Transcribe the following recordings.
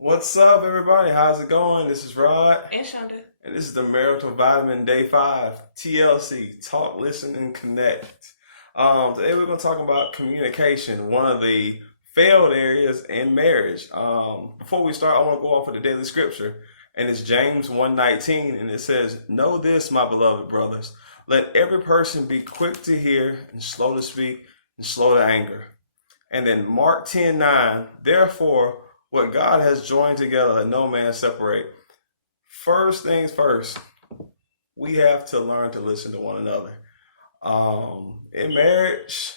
What's up, everybody? How's it going? This is Rod, And Shonda. and this is the Marital Vitamin Day 5, TLC, Talk, Listen, and Connect. Today we're going to talk about communication, one of the failed areas in marriage. Before we start, I want to go off of the daily scripture, and it's James 1:19, and it says, "Know this, my beloved brothers, let every person be quick to hear and slow to speak and slow to anger." And then Mark 10:9, "Therefore, what God has joined together, let no man separate." First things first, we have to learn to listen to one another. In marriage,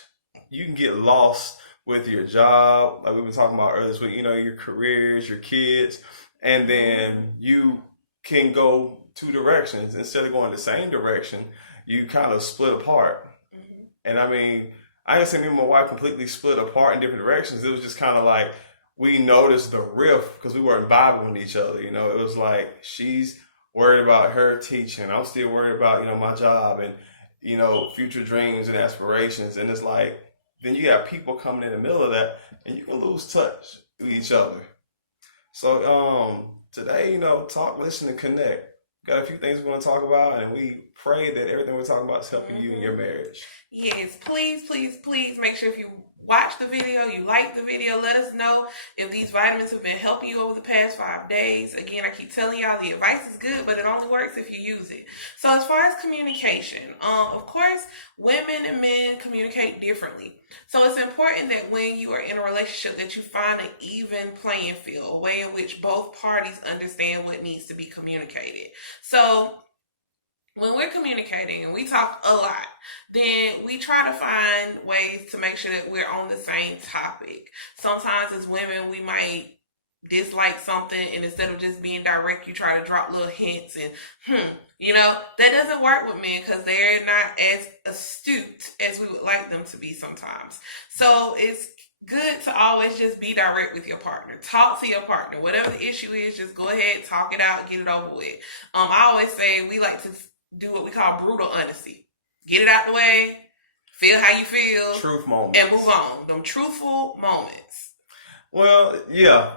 you can get lost with your job, like we've been talking about earlier this week, your careers, your kids, and then you can go two directions. Instead of going the same direction, you kind of split apart. And I mean, I didn't say me and my wife completely split apart in different directions. It was just kind of like we noticed the rift because we weren't Bibling each other. It was like she's worried about her teaching. I'm still worried about, my job and, future dreams and aspirations. And it's like, then you got people coming in the middle of that and you can lose touch with each other. So today, talk, listen, and connect. Got a few things we're going to talk about, and we pray that everything we're talking about is helping you in your marriage. Yes, please, please, please make sure if you watch the video, you like the video, let us know if these vitamins have been helping you over the past 5 days. Again, I keep telling y'all the advice is good, but it only works if you use it. So as far as communication, of course, women and men communicate differently. So it's important that when you are in a relationship that you find an even playing field, a way in which both parties understand what needs to be communicated. So when we're communicating and we talk a lot, then we try to find ways to make sure that we're on the same topic. Sometimes as women, we might dislike something, and instead of just being direct, you try to drop little hints and that doesn't work with men because they're not as astute as we would like them to be sometimes. So it's good to always just be direct with your partner. Talk to your partner. Whatever the issue is, just go ahead, talk it out, get it over with. I always say we like to do what we call brutal honesty. Get it out the way, feel how you feel, Truth moments. and move on. Them truthful moments. Well, yeah,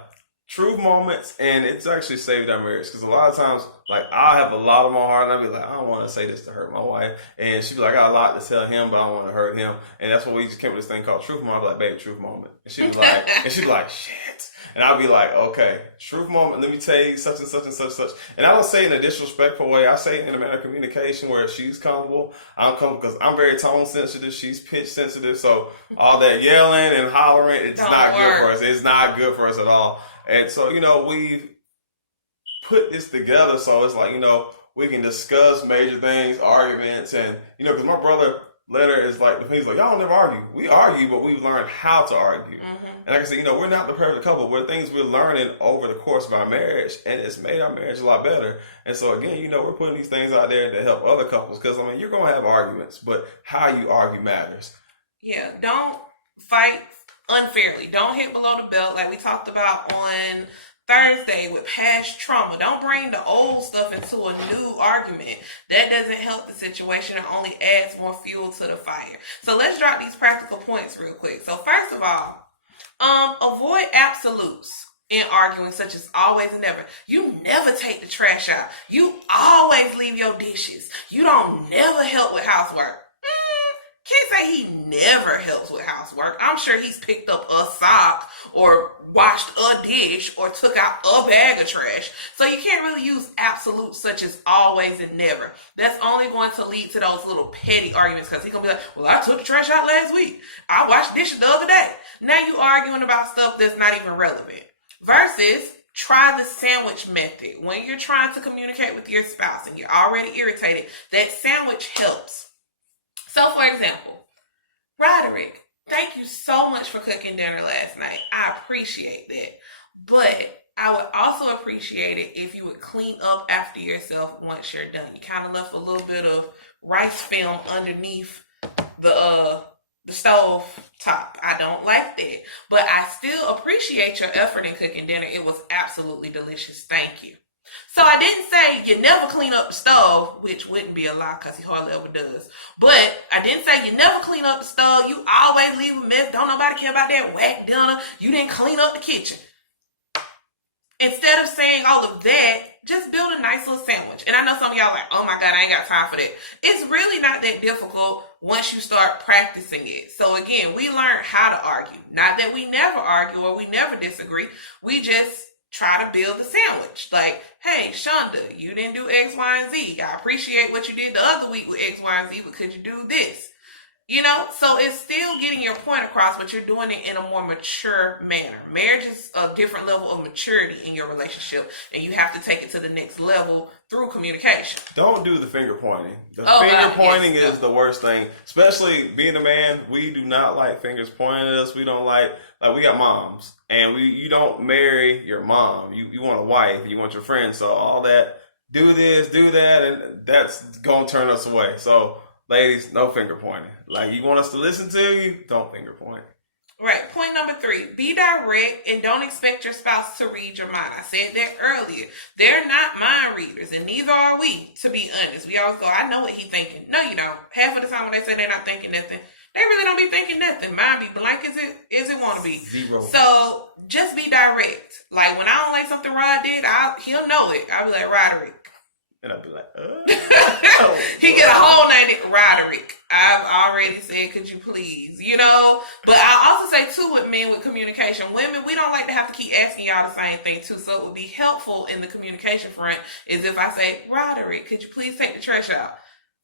truth moments, and it's actually saved our marriage because a lot of times, like, I have a lot on my heart, and I'll be like, I don't want to say this to hurt my wife, and she'd be like, I got a lot to tell him, but I don't want to hurt him, and that's why we just came up with this thing called truth moment. I'd be like, babe, truth moment, and she'd be like, shit, and I'd be like, okay, truth moment. Let me tell you such and such and such and such, and I don't say it in a disrespectful way. I say it in a manner of communication where she's comfortable, I'm comfortable because I'm very tone sensitive, she's pitch sensitive, so all that yelling and hollering, it's not good for us. It's not good for us at all. And so, we've put this together so it's like, we can discuss major things, arguments, and, because my brother later is like, he's like, y'all never argue. We argue, but we've learned how to argue. And like I said, we're not the perfect couple, but things we're learning over the course of our marriage, and it's made our marriage a lot better. And so, again, we're putting these things out there to help other couples because, you're going to have arguments, but how you argue matters. Yeah, don't fight unfairly. Don't hit below the belt like we talked about on Thursday with past trauma. Don't bring the old stuff into a new argument. That doesn't help the situation. It only adds more fuel to the fire. So let's drop these practical points real quick. So first of all, avoid absolutes in arguing, such as always and never. You never take the trash out. You always leave your dishes. You don't never help with housework. Can't say he never helps with housework. I'm sure he's picked up a sock or washed a dish or took out a bag of trash. So you can't really use absolutes such as always and never. That's only going to lead to those little petty arguments because he's going to be like, well, I took the trash out last week. I washed dishes the other day. Now you arguing about stuff that's not even relevant. Versus try the sandwich method. When you're trying to communicate with your spouse and you're already irritated, that sandwich helps. So, for example, Roderick, thank you so much for cooking dinner last night. I appreciate that. But I would also appreciate it if you would clean up after yourself once you're done. You kind of left a little bit of rice film underneath the stove top. I don't like that. But I still appreciate your effort in cooking dinner. It was absolutely delicious. Thank you. So I didn't say you never clean up the stove, which wouldn't be a lie because he hardly ever does. But I didn't say you never clean up the stove. You always leave a mess. Don't nobody care about that whack dinner. You didn't clean up the kitchen. Instead of saying all of that, just build a nice little sandwich. And I know some of y'all are like, oh my God, I ain't got time for that. It's really not that difficult once you start practicing it. So again, we learn how to argue. Not that we never argue or we never disagree. We just try to build the sandwich. Like, hey, Shonda, you didn't do X, Y, and Z. I appreciate what you did the other week with X, Y, and Z, but could you do this? You know, so it's still getting your point across, but you're doing it in a more mature manner. Marriage is a different level of maturity in your relationship, and you have to take it to the next level through communication. Don't do the finger pointing. The finger pointing is the worst thing. Especially being a man, we do not like fingers pointing at us. We don't like we got moms, and you don't marry your mom. You want a wife, you want your friend. So all that, do this, do that, and that's gonna turn us away. So ladies, no finger pointing. Like, you want us to listen to you, don't finger point. Right. Point number 3, be direct and don't expect your spouse to read your mind. I said that earlier. They're not mind readers, and neither are we, to be honest. We always go, I know what he's thinking. No, you don't. Half of the time when they say they're not thinking nothing, they really don't be thinking nothing. Mine be blank as it want to be. Zero. So just be direct. Like, when I don't like something Rod did, he'll know it. I'll be like, Roderick. And I'd be like, he get a whole name, Roderick. I've already said, could you please, you know? But I also say, too, with men with communication, women, we don't like to have to keep asking y'all the same thing, too. So it would be helpful in the communication front is if I say, Roderick, could you please take the trash out?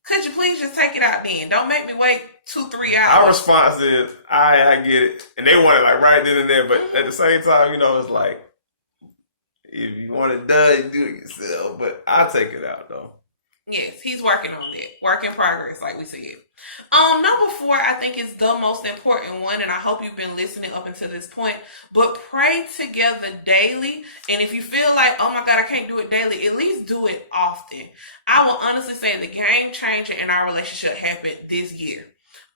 Could you please just take it out then? Don't make me wait 2-3 hours. Our response is, I get it. And they want it like right then and there. But at the same time, you know, it's like, if you want it done, you do it yourself. But I'll take it out, though. Yes, he's working on that. Work in progress, like we said. Number 4, I think is the most important one, and I hope you've been listening up until this point. But pray together daily. And if you feel like, oh my God, I can't do it daily, at least do it often. I will honestly say the game changer in our relationship happened this year.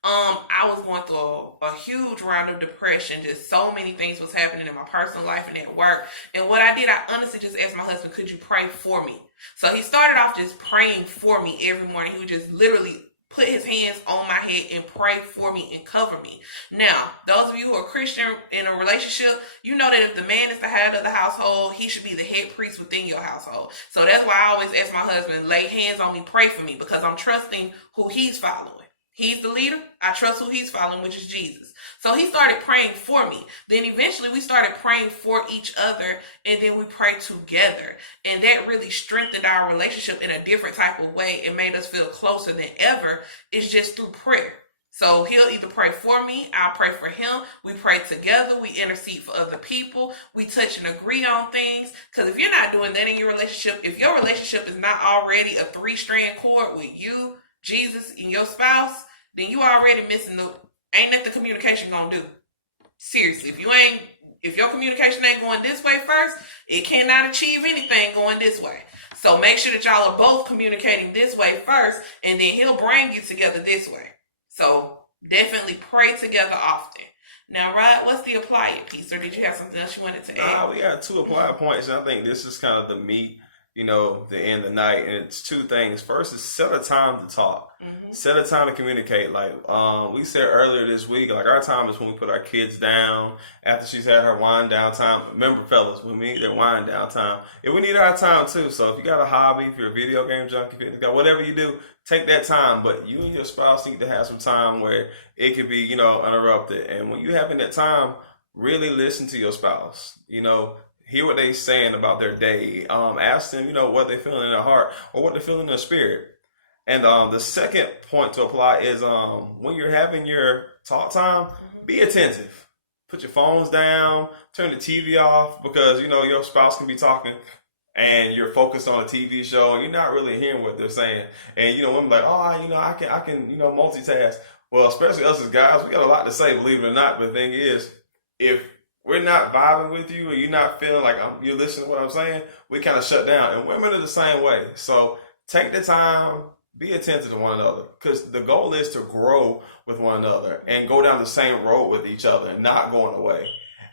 I was going through a huge round of depression. Just so many things was happening in my personal life and at work. And what I did, I honestly just asked my husband, could you pray for me? So he started off just praying for me every morning. He would just literally put his hands on my head and pray for me and cover me. Now, those of you who are Christian in a relationship, you know that if the man is the head of the household, he should be the head priest within your household. So that's why I always ask my husband, lay hands on me, pray for me, because I'm trusting who he's following. He's the leader. I trust who he's following, which is Jesus. So he started praying for me. Then eventually we started praying for each other, and then we prayed together. And that really strengthened our relationship in a different type of way. It made us feel closer than ever. It's just through prayer. So he'll either pray for me, I'll pray for him. We pray together. We intercede for other people. We touch and agree on things. Because if you're not doing that in your relationship, if your relationship is not already a 3-strand cord with you, Jesus, and your spouse, then you already missing ain't that the communication gonna do. Seriously, if your communication ain't going this way first, it cannot achieve anything going this way. So make sure that y'all are both communicating this way first, and then he'll bring you together this way. So definitely pray together often. Now, Rod, what's the apply it piece, or did you have something else you wanted to add? We got 2 apply points, and I think this is kind of the meat, the end of the night, and it's 2 things. First is set a time to talk. Set a time to communicate. Like we said earlier this week, like our time is when we put our kids down after she's had her wind down time. Remember, fellas, when we need their wind down time, and we need our time too. So if you got a hobby, if you're a video game junkie, fitness guy, whatever you do, take that time. But you and your spouse need to have some time where it could be, uninterrupted. And when you're having that time, really listen to your spouse. Hear what they're saying about their day. Ask them, what they're feeling in their heart or what they're feeling in their spirit. And the second point to apply is when you're having your talk time, be attentive. Put your phones down, turn the TV off, because, your spouse can be talking and you're focused on a TV show and you're not really hearing what they're saying. And, women like, I can multitask. Well, especially us as guys, we got a lot to say, believe it or not. But the thing is, if we're not vibing with you and you're not feeling like you're listening to what I'm saying, we kind of shut down. And women are the same way. So take the time, be attentive to one another, because the goal is to grow with one another and go down the same road with each other and not going away.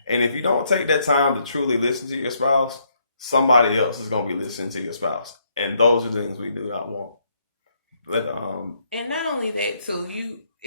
And if you don't take that time to truly listen to your spouse, somebody else is going to be listening to your spouse. And those are things we do not want. And not only that, too,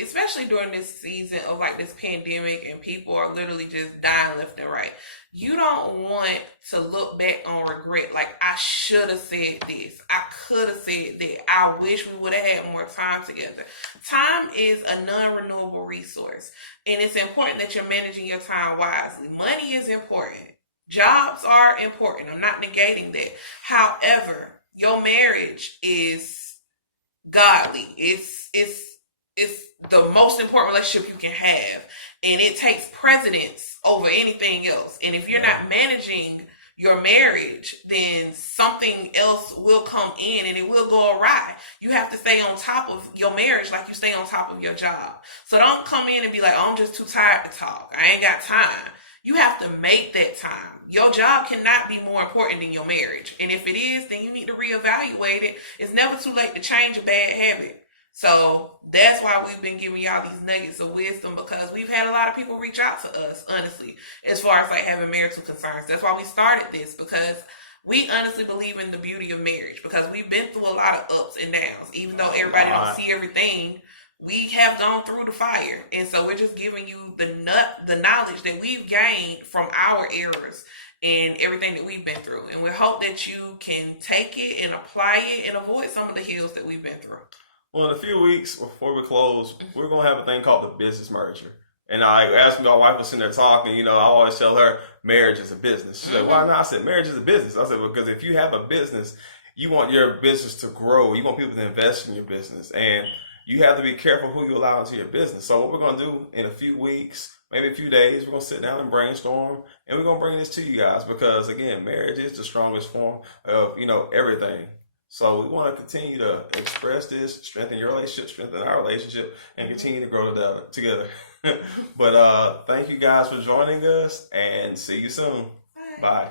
especially during this season of like this pandemic and people are literally just dying left and right. You don't want to look back on regret. Like, I should have said this. I could have said that. I wish we would have had more time together. Time is a non-renewable resource. And it's important that you're managing your time wisely. Money is important. Jobs are important. I'm not negating that. However, your marriage is godly. It's the most important relationship you can have. And it takes precedence over anything else. And if you're not managing your marriage, then something else will come in and it will go awry. You have to stay on top of your marriage like you stay on top of your job. So don't come in and be like, oh, I'm just too tired to talk. I ain't got time. You have to make that time. Your job cannot be more important than your marriage. And if it is, then you need to reevaluate it. It's never too late to change a bad habit. So that's why we've been giving y'all these nuggets of wisdom, because we've had a lot of people reach out to us, honestly, as far as like having marital concerns. That's why we started this, because we honestly believe in the beauty of marriage, because we've been through a lot of ups and downs. Even though everybody don't see everything, we have gone through the fire. And so we're just giving you the knowledge that we've gained from our errors and everything that we've been through. And we hope that you can take it and apply it and avoid some of the hills that we've been through. Well, in a few weeks before we close, we're going to have a thing called the business merger. And as my wife was sitting there talking, I always tell her marriage is a business. She's like, why not? I said, marriage is a business. I said, because if you have a business, you want your business to grow. You want people to invest in your business. And you have to be careful who you allow into your business. So what we're going to do in a few weeks, maybe a few days, we're going to sit down and brainstorm. And we're going to bring this to you guys because, again, marriage is the strongest form of, everything. So we want to continue to express this, strengthen your relationship, strengthen our relationship, and continue to grow together. But thank you guys for joining us, and see you soon. Bye. Bye.